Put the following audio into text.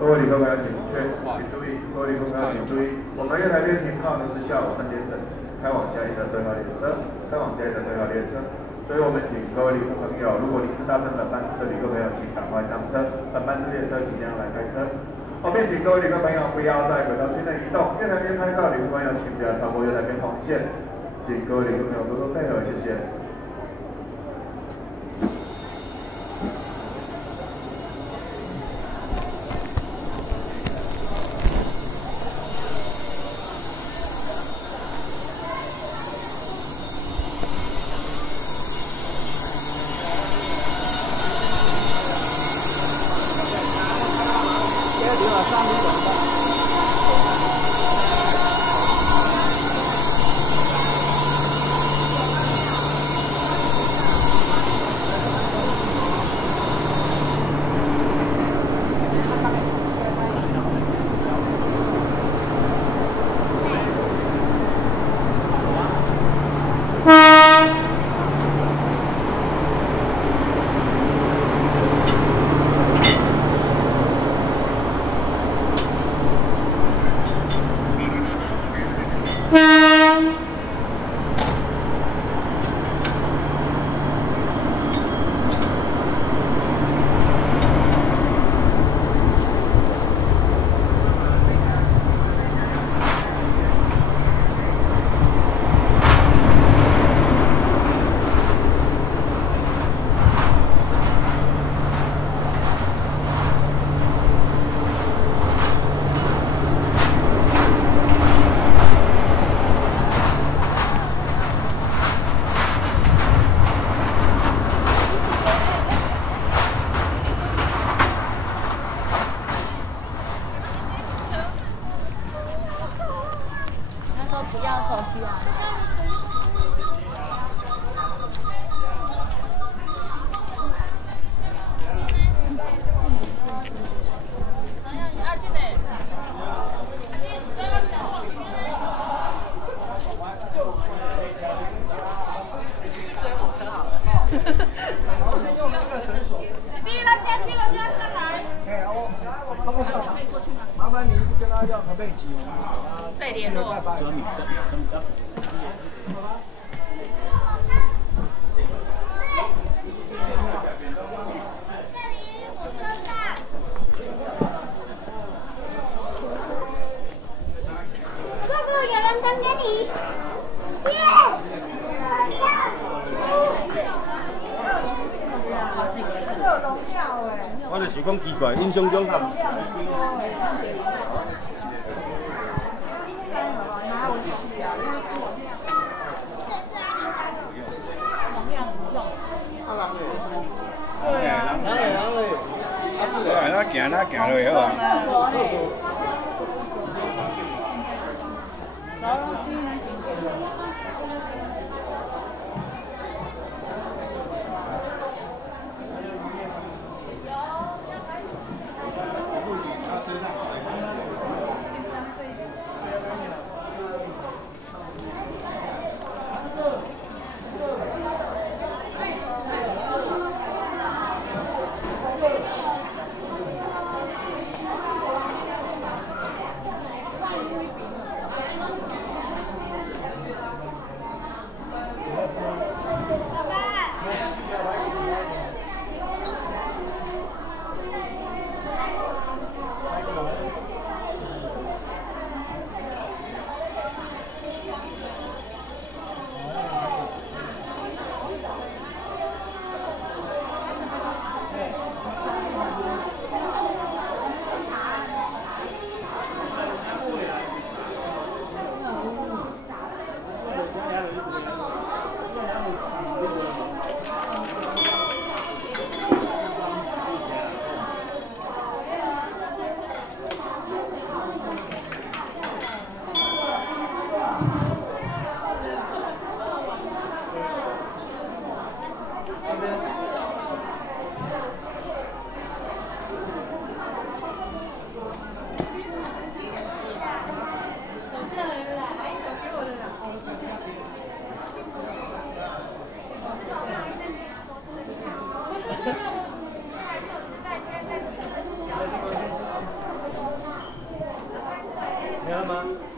各位旅客朋友请注意，各位旅客朋友请注意，我们月台边停靠的是下午3点整开往嘉义的对号列车，所以我们请各位旅客朋友，如果您是搭乘本班次的旅客朋友，请赶快上车，本班次列车即将来开车。后面请各位旅客朋友不要在轨道区内移动，月台边拍照旅客朋友请不要超过月台边黄线，请各位旅客朋友多多配合，谢谢。再联络。哥哥，有人传给你。耶！我就是讲奇怪，印象中他。咱行落好啊。听吗？